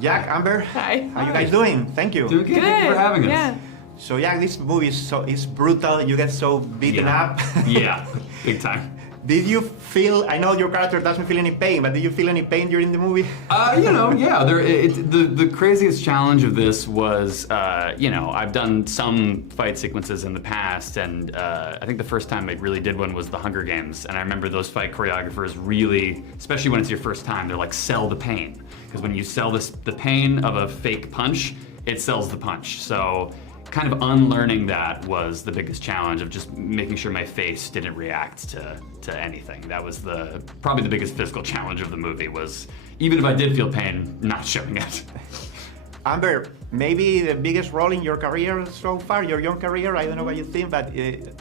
Jack, Amber, Hi. how you guys doing? Thank you. Doing good. Thank you for having us. Yeah. So yeah, this movie is brutal. You get so beaten up. Yeah, big time. Did you feel? I know your character doesn't feel any pain, but did you feel any pain during the movie? Yeah. The craziest challenge of this was, I've done some fight sequences in the past, and I think the first time I really did one was the Hunger Games, and I remember those fight choreographers really, especially when it's your first time, they're like, sell the pain, because when you sell the pain of a fake punch, it sells the punch. So kind of unlearning that was the biggest challenge, of just making sure my face didn't react to anything. That was probably the biggest physical challenge of the movie, was even if I did feel pain, not showing it. Amber, maybe the biggest role in your career so far, your young career, I don't know what you think, but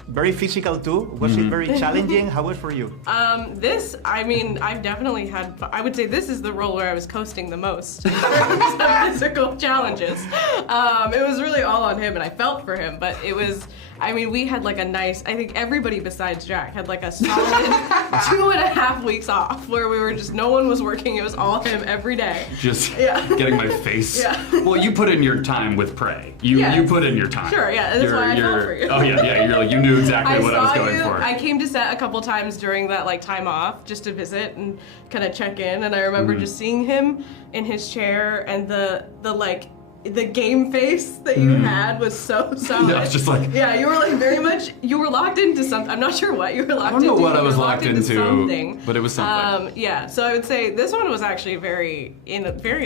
very physical too. Was it very challenging? How was it for you? I've definitely had, I would say this is the role where I was coasting the most in terms of physical challenges. It was really all on him, and I felt for him, but it was, we had like a nice, I think everybody besides Jack had like a solid 2.5 weeks off, where we were just, no one was working, it was all him every day. Just getting my face. Yeah. Well, you put in your time with Prey. You put in your time. Sure, yeah, that's why I felt for you. Oh yeah, you're like, you knew exactly what I was going for. I came to set a couple times during that like time off just to visit and kind of check in, and I remember just seeing him in his chair, and the game face that you had was so solid. Yeah, it's just like, yeah, you were like you were locked into something. I'm not sure what you were locked into. I don't know what I was locked into, something. but it was something. So I would say this one was actually very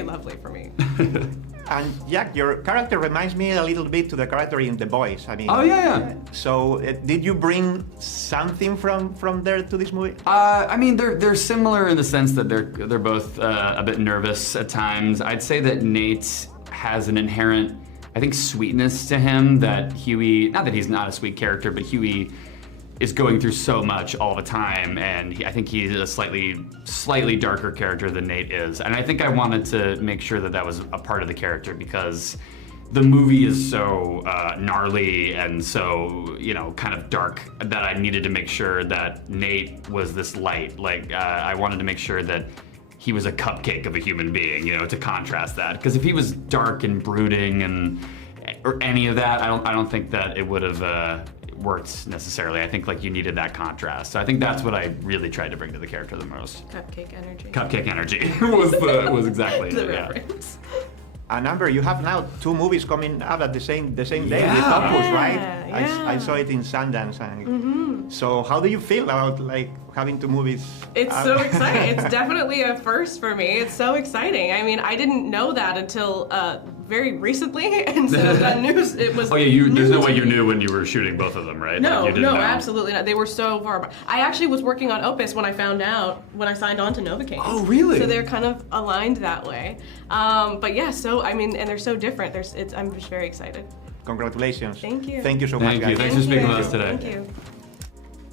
lovely for me. And Jack, your character reminds me a little bit to the character in The Boys. Oh yeah. So did you bring something from there to this movie? They're similar in the sense that they're both a bit nervous at times. I'd say that Nate has an inherent, I think, sweetness to him that Huey, not that he's not a sweet character, but Huey is going through so much all the time, and I think he's a slightly darker character than Nate is. And I think I wanted to make sure that was a part of the character, because the movie is so gnarly and so, kind of dark, that I needed to make sure that Nate was this light. I wanted to make sure that he was a cupcake of a human being, to contrast that. Because if he was dark and brooding or any of that, I don't think that it would have worked necessarily. I think you needed that contrast. So I think that's what I really tried to bring to the character the most. Cupcake energy. Cupcake energy was exactly the it. reference. And Amber, you have now 2 movies coming out at the same day with Yeah. Opus, right? Yeah. I saw it in Sundance. So how do you feel about having 2 movies? It's so exciting. It's definitely a first for me. It's so exciting. I didn't know that until very recently, and so that news, it was. Oh yeah, there's no way you knew when you were shooting both of them, right? No, you didn't know. absolutely not. They were so far. I actually was working on Opus when I found out, when I signed on to Novocaine. Oh, really? So they're kind of aligned that way. But yeah, and they're so different. I'm just very excited. Congratulations. Thank you. Thank you so much, guys. Thanks for speaking with us today. Thank you.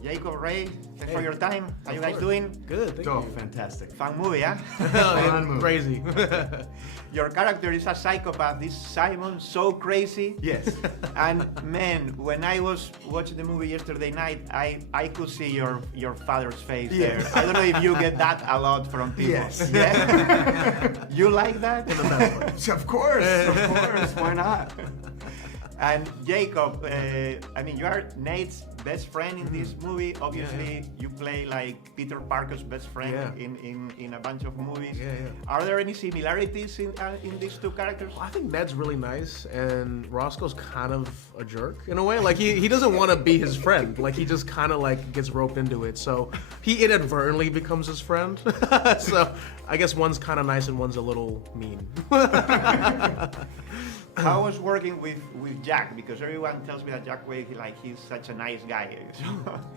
Jacob, Ray, thanks for your time. How you guys doing? Good, thank you. Fantastic. Fun movie, huh? Fun movie. Crazy. Your character is a psychopath. This Simon, so crazy. Yes. And man, when I was watching the movie yesterday night, I could see your father's face there. I don't know if you get that a lot from people. Yes. Yeah? You like that? In the best way. Of course. Why not? And Jacob, you are Nate's best friend in this movie. Obviously, you play like Peter Parker's best friend in a bunch of movies. Yeah. Are there any similarities in these 2 characters? Well, I think Ned's really nice, and Roscoe's kind of a jerk in a way. Like he doesn't want to be his friend. Like he just kind of gets roped into it. So he inadvertently becomes his friend. So I guess one's kind of nice and one's a little mean. How was working with Jack? Because everyone tells me that Jack Quaid, he's such a nice guy.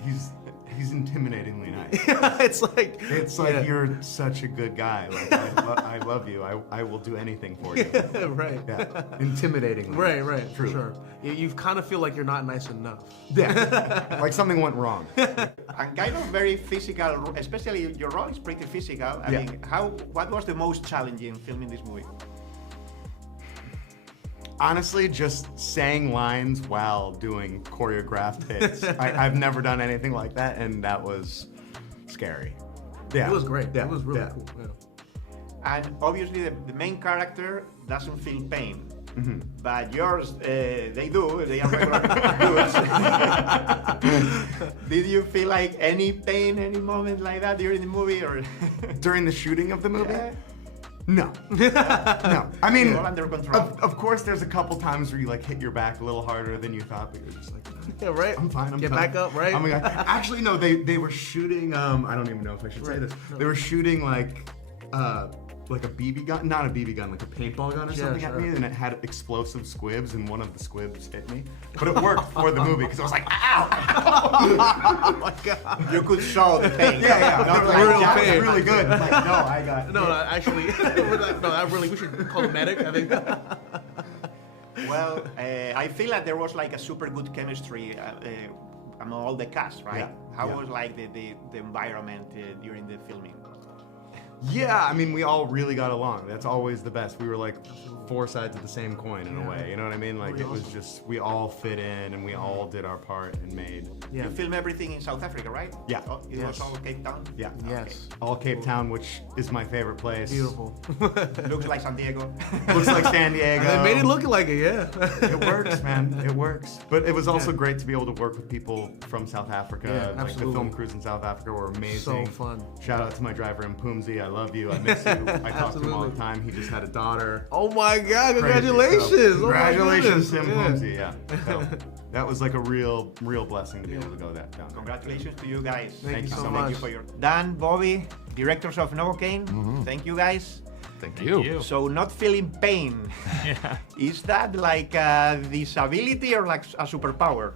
He's intimidatingly nice. It's like you're such a good guy. I love you. I will do anything for you. Right. Yeah. Intimidating. Right. True. For sure. You kind of feel like you're not nice enough. Yeah. Like something went wrong. And kind of very physical, especially your role is pretty physical. I mean, what was the most challenging filming this movie? Honestly, just saying lines while doing choreographed hits. I've never done anything like that, and that was scary. Yeah. It was great. Yeah. It was really Yeah. cool. Yeah. And obviously the main character doesn't feel pain. But yours, they do. They are regular dudes. Did you feel like any pain, any moment like that during the movie, or During the shooting of the movie? Yeah. No. No. I mean, All under control. of course, there's a couple times where you like hit your back a little harder than you thought, but you're just like, Yeah, right. I'm fine. I'm Get fine. back up, right? Oh my god. Actually, no. They were shooting. I don't even know if I should say this. They were shooting like a BB gun, not a BB gun, like a paintball gun or something at me, and it had explosive squibs, and one of the squibs hit me. But it worked for the movie because I was like, ow! Oh my god. you could show the pain? Yeah. Not No, like, real "Jack, pain." It's really good. Like, no, I got. No, actually, we should call a medic. I think. Well, I feel like there was like a super good chemistry among all the cast, right? Yeah, How yeah. was like the environment during the filming? Yeah, I mean, we all really got along. That's always the best. We were like four sides of the same coin in a way. You know what I mean? Like, it was just, we all fit in and we all did our part and made. Yeah. You film everything in South Africa, right? Yeah. Oh, it was Yes. all Cape Town? Yeah. Yes. All Cape Town, which is my favorite place. Beautiful. Looks like San Diego. Looks like San Diego. They made it look like it, yeah. It works, man. It works. But it was also great to be able to work with people from South Africa. Yeah, like the absolutely. film crews in South Africa were amazing. So fun. Shout out to my driver in Pumzi. I love you. I miss you. I talk to him all the Absolutely. time. He just had a daughter. Oh my God! Crazy. Congratulations! So, Oh my congratulations, goodness. Tim Yeah. Pumzi. Yeah. So, that was like a real blessing to be able to go that down. Congratulations to you guys. Thank you so Thank much. you for your Dan, Bobby, directors of Novocaine. Thank you guys. Thank you. So not feeling pain. Yeah. Is that like a disability or like a superpower?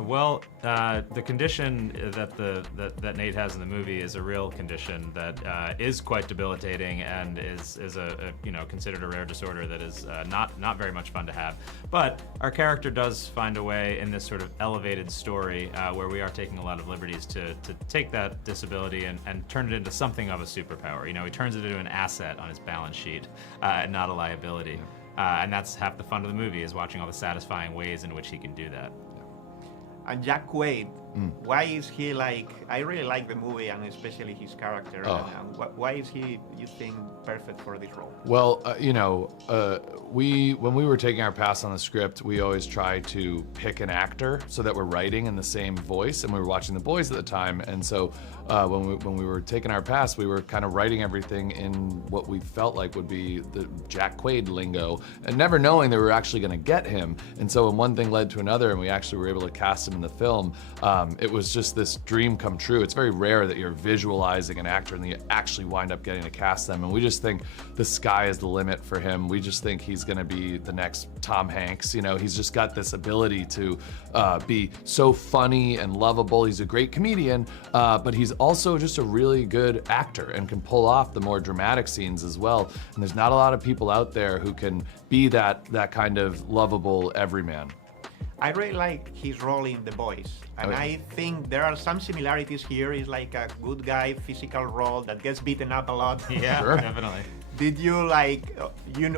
Well, the condition that Nate has in the movie is a real condition that is quite debilitating and is a considered a rare disorder that is not very much fun to have. But our character does find a way in this sort of elevated story where we are taking a lot of liberties to take that disability and turn it into something of a superpower. You know, he turns it into an asset on his balance sheet and not a liability. And that's half the fun of the movie, is watching all the satisfying ways in which he can do that. And Jack Quaid, why is he like? I really like the movie and especially his character. Oh. And why is he, you think, perfect for this role? Well, when we were taking our pass on the script, we always try to pick an actor so that we're writing in the same voice. And we were watching The Boys at the time, and so when we were taking our pass, we were kind of writing everything in what we felt like would be the Jack Quaid lingo, and never knowing that we were actually going to get him. And so when one thing led to another, and we actually were able to cast him in the film, it was just this dream come true. It's very rare that you're visualizing an actor and you actually wind up getting to cast them. And we just think the sky is the limit for him. We just think he's going to be the next Tom Hanks. You know, he's just got this ability to be so funny and lovable. He's a great comedian, but he's also just a really good actor and can pull off the more dramatic scenes as well. And there's not a lot of people out there who can be that kind of lovable everyman. I really like his role in The Boys, and Okay. I think there are some similarities here. He's like a good guy, physical role that gets beaten up a lot. Yeah, Sure. definitely. Did you like?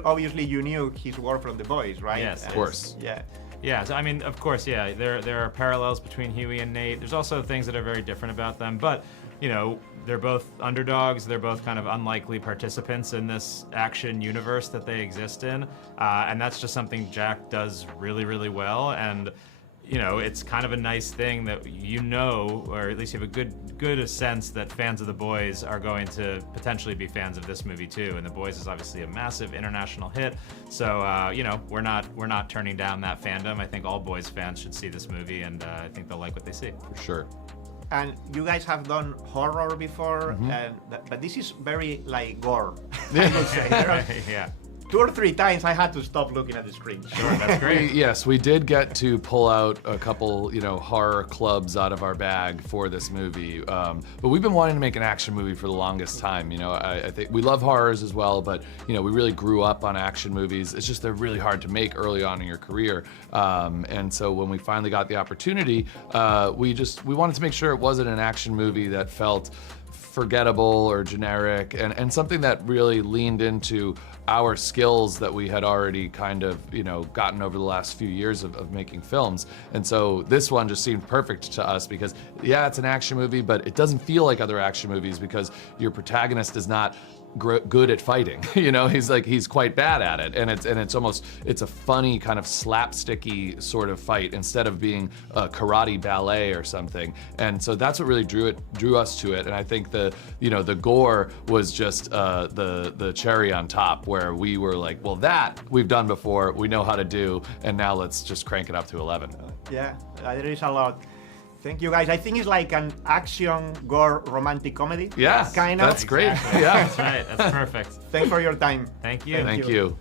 Obviously you knew his work from The Boys, right? Yes, Of course. Yeah. Yeah, so I mean, of course, yeah, there are parallels between Huey and Nate. There's also things that are very different about them, but they're both underdogs. They're both kind of unlikely participants in this action universe that they exist in, and that's just something Jack does really, really well. And it's kind of a nice thing that or at least you have a good sense that fans of The Boys are going to potentially be fans of this movie too. And The Boys is obviously a massive international hit, so we're not turning down that fandom. I think all Boys fans should see this movie, and I think they'll like what they see. For sure. And you guys have done horror before, but this is very like gore. I would say. There are Yeah. 2 or 3 times I had to stop looking at the screen. Sure, that's great. Yes, we did get to pull out a couple, horror clubs out of our bag for this movie. But we've been wanting to make an action movie for the longest time. I think we love horrors as well, but we really grew up on action movies. It's just they're really hard to make early on in your career. And so when we finally got the opportunity, we wanted to make sure it wasn't an action movie that felt forgettable or generic, and something that really leaned into our skills that we had already kind of, gotten over the last few years of making films. And so this one just seemed perfect to us because, yeah, it's an action movie, but it doesn't feel like other action movies because your protagonist is not good at fighting. He's quite bad at it, and it's a funny kind of slapsticky sort of fight instead of being a karate ballet or something. And so that's what really drew us to it. And I think the gore was just the cherry on top, where we were like, well, that we've done before, we know how to do, and now let's just crank it up to 11. Yeah, there is a lot. Thank you, guys. I think it's like an action, gore, romantic comedy. Yeah, kind of. That's great. Exactly. Yeah, that's right. That's perfect. Thanks for your time. Thank you. Thank you.